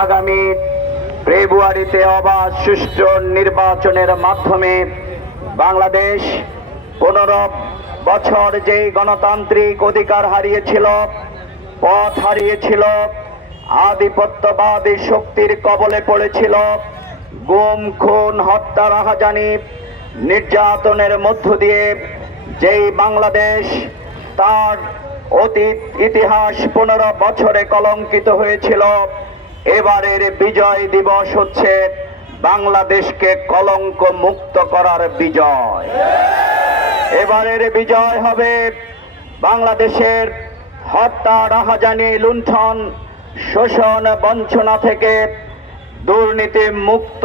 আগামী ফেব্রুয়ারিতে অবাধ সুষ্ঠু নির্বাচনের মাধ্যমে বাংলাদেশ 15 বছর যেই গণতান্ত্রিক অধিকার হারিয়েছিল, পথ হারিয়েছিল, আধিপত্যবাদী শক্তির কবলে পড়েছিল, গুম খুন হত্যা রাহাজানি নির্যাতনের মধ্য দিয়ে যেই বাংলাদেশ তার অতীত ইতিহাস 15 বছরে কলঙ্কিত হয়েছিল, এবারের বিজয় দিবস হচ্ছে বাংলাদেশকে কলঙ্ক মুক্ত করার বিজয়। এবারের বিজয় হবে বাংলাদেশের হত্যা রাহাজানি লুণ্ঠন শোষণ বঞ্চনা থেকে দুর্নীতি মুক্ত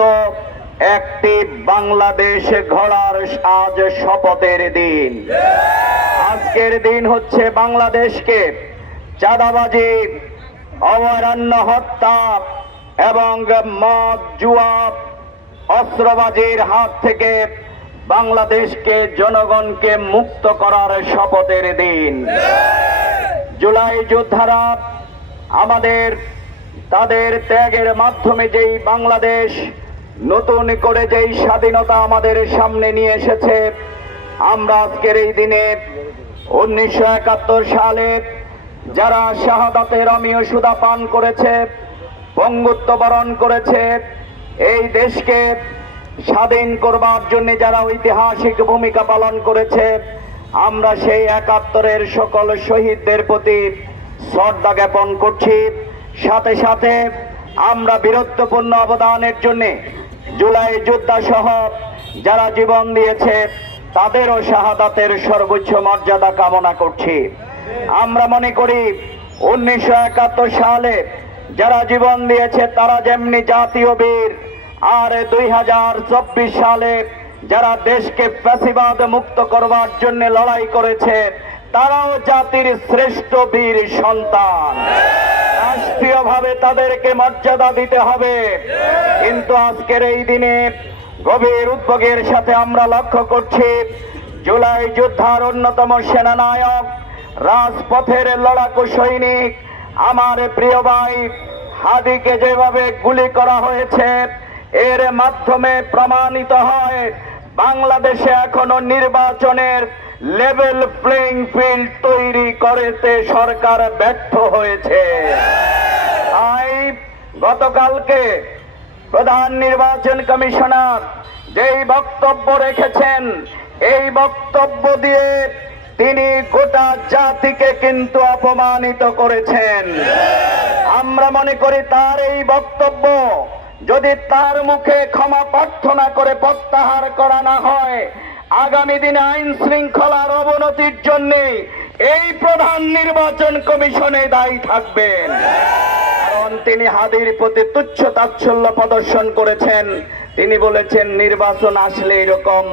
একটি বাংলাদেশ গড়ার আজ শপথের দিন। আজকের দিন হচ্ছে বাংলাদেশকে চাঁদাবাজি, অভয়ারণ্য হত্যা এবং মদ জুয়া অস্ত্রবাজির হাত থেকে বাংলাদেশকে জনগণকে মুক্ত করার শপথের দিন। জুলাই যোদ্ধারা আমাদের তাদের ত্যাগের মাধ্যমে যেই বাংলাদেশ নতুন করে যেই স্বাধীনতা আমাদের সামনে নিয়ে এসেছে, আমরা আজকের এই দিনে 1971 সালে যারা শাহাদাতের অমীয় সুধা পান করেছে, পঙ্গুত্ব বরণ করেছে, এই দেশকে স্বাধীন করবার জন্য যারা ঐতিহাসিক ভূমিকা পালন করেছে, আমরা সেই 71-এর সকল শহীদদের প্রতি শ্রদ্ধা জ্ঞাপন করছি। সাথে সাথে আমরা বীরত্বপূর্ণ অবদানের জন্য জুলাই যোদ্ধা সহ যারা জীবন দিয়েছে তাদেরও শাহাদাতের সর্বোচ্চ মর্যাদা কামনা করছি। আমরা মনে করি 1971 সালে যারা জীবন দিয়েছে তারা যেমনি জাতীয় বীর, আর 2024 সালে যারা দেশকে ফ্যাসিবাদ মুক্ত করবার জন্য লড়াই করেছে তারাও জাতির শ্রেষ্ঠ বীর সন্তান। রাষ্ট্রীয়ভাবে তাদেরকে মর্যাদা দিতে হবে। কিন্তু আজকের এই দিনে গভীর উদ্বেগের সাথে আমরা লক্ষ্য করছি জুলাই যোদ্ধার অন্যতম সেনানায়ক, রাজপথের লড়াকু সৈনিক আমার প্রিয় ভাই হাদিকে যেভাবে গুলি করা হয়েছে, এর মাধ্যমে প্রমাণিত হয় বাংলাদেশে এখনো নির্বাচনের লেভেল প্লেইং ফিল্ড তৈরি করতে সরকার ব্যর্থ হয়েছে। তাই গতকালকে প্রধান নির্বাচন কমিশনার যেই বক্তব্য রেখেছেন, এই বক্তব্য দিয়ে তিনি গোটা জাতিকে কিন্তু অপমানিত করেছেন। আমরা মনে করি তার এই বক্তব্য যদি তার মুখে ক্ষমা প্রার্থনা করে প্রত্যাহার করা না হয়, আগামী দিনে আইন শৃঙ্খলার অবনতির জন্য এই প্রধান নির্বাচন কমিশনে দায়ী থাকবেন। কারণ তিনি হাদির প্রতি তুচ্ছ তাচ্ছল্য প্রদর্শন করেছেন। তিনি বলেছেন নির্বাচন আসলে এরকম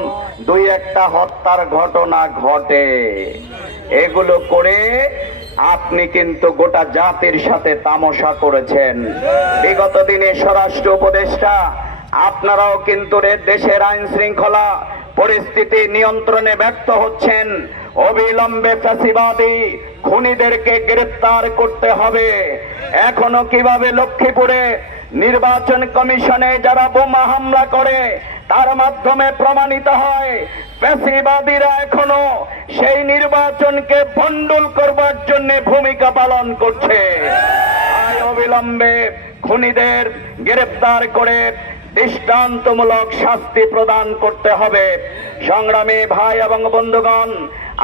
2-1টা হত্যার ঘটনা ঘটে, এগুলো করে আপনি কিন্তু গোটা জাতির সাথে তামাশা করেছেন। বিগত দিনে স্বরাষ্ট্র উপদেষ্টা আপনারাও কিন্তু দেশের আইন শৃঙ্খলা পরিস্থিতি নিয়ন্ত্রণে ব্যর্থ হচ্ছেন। অবিলম্বে ফ্যাসিবাদী খুনিদেরকে গ্রেফতার করতে হবে। এখনো কিভাবে লক্ষ্মীপুরে নির্বাচন কমিশনে যারা বোমা হামলা করে তার মাধ্যমে প্রমাণিত হয় ফ্যাসিবাদীরা এখনো সেই নির্বাচনকে ভণ্ডুল করবার জন্য ভূমিকা পালন করছে। তাই অবিলম্বে খুনিদের গ্রেফতার করে দৃষ্টান্তমূলক শাস্তি প্রদান করতে হবে। সংগ্রামী ভাই এবং বন্ধুগণ,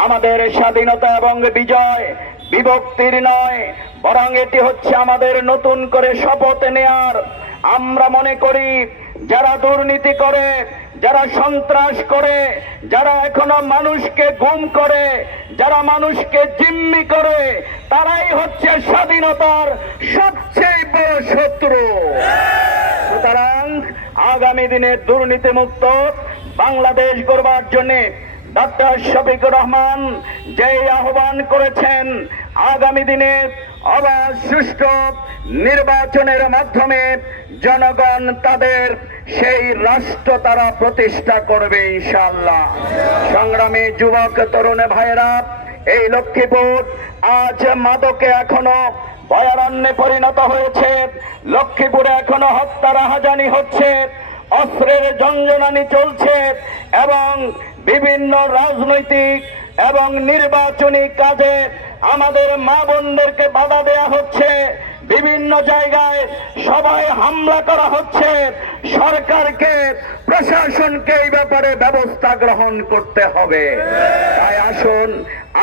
আমাদের স্বাধীনতা এবং বিজয় বিভক্তির নয়, বরং এটি হচ্ছে আমাদের নতুন করে শপথ নেয়ার। আমরা মনে করি যারা দুর্নীতি করে, যারা সন্ত্রাস করে, যারা এখনো মানুষকে গুম করে, যারা মানুষকে জিম্মি করে, তারাই হচ্ছে স্বাধীনতার সবচেয়ে বড় শত্রু। সুতরাং আগামী দিনে দুর্নীতি মুক্ত বাংলাদেশ গড়বার জন্য ডক্টর শফিকুর রহমান যেই আহ্বান করেছেন, আগামী দিনে অবাধ সুষ্ঠু নির্বাচনের মাধ্যমে জনগণ তাদের সেই রাষ্ট্র তারা প্রতিষ্ঠা করবে ইনশাআল্লাহ। সংগ্রামী যুবক তরুণ ভাইয়েরা, এই লক্ষ্মীপুর আজ মাদকে এখনো ভয়ারণ্যে পরিণত হয়েছে। লক্ষ্মীপুরে এখনো হত্যা রাহাজানি হচ্ছে, অস্ত্রের ঝঞ্ঝনানি চলছে এবং বিভিন্ন রাজনৈতিক এবং নির্বাচনী কাজে আমাদের মা বোনদেরকে বাধা দেয়া হচ্ছে। বিভিন্ন জায়গায় সবাই হামলা করা হচ্ছে। সরকারকে, প্রশাসনকে এই ব্যাপারে ব্যবস্থা গ্রহণ করতে হবে। তাই আসুন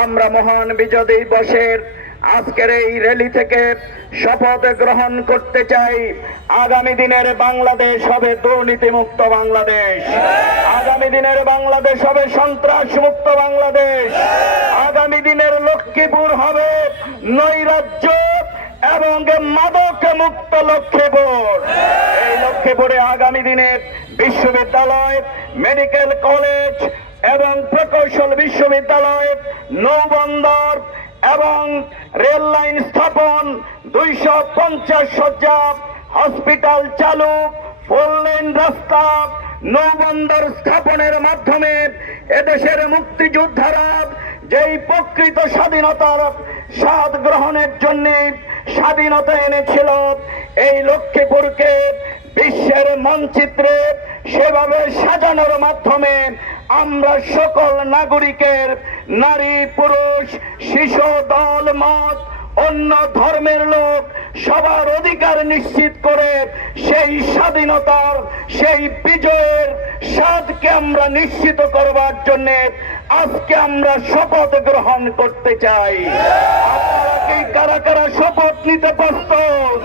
আমরা মহান বিজয় দিবসের আজকের এই র্যালি থেকে শপথ গ্রহণ করতে চাই। আগামী দিনের বাংলাদেশ হবে দুর্নীতিমুক্ত বাংলাদেশ, আগামী দিনের বাংলাদেশ হবে সন্ত্রাস মুক্ত বাংলাদেশ, আগামী দিনের লক্ষ্মীপুর হবে নৈরাজ্য এবং মাদক মুক্ত লক্ষ্মীপুর। এই লক্ষ্মীপুরে আগামী দিনে বিশ্ববিদ্যালয়, মেডিকেল কলেজ এবং প্রকৌশল বিশ্ববিদ্যালয়, নৌবন্দর এবং রেল লাইন স্থাপন, 250 শয্যা হসপিটাল চালু, 4 লেন রাস্তা, নৌবন্দর স্থাপনের মাধ্যমে এদেশের মুক্তিযোদ্ধারা যেই প্রকৃত স্বাধীনতার স্বাদ গ্রহণের জন্য স্বাধীনতা এনেছিল, এই লক্ষ্মীপুরকে বিশ্বের মানচিত্রে সেভাবে সাজানোর মাধ্যমে আমরা সকল নাগরিকের, নারী পুরুষ শিশু দল মত অন্য ধর্মের লোক সবার অধিকার নিশ্চিত করে সেই স্বাধীনতার, সেই বিজয়ের স্বাদকে আমরা নিশ্চিত করবার জন্য আজকে আমরা শপথ গ্রহণ করতে চাই। আপনারা কি কারা কারা শপথ নিতে প্রস্তুত?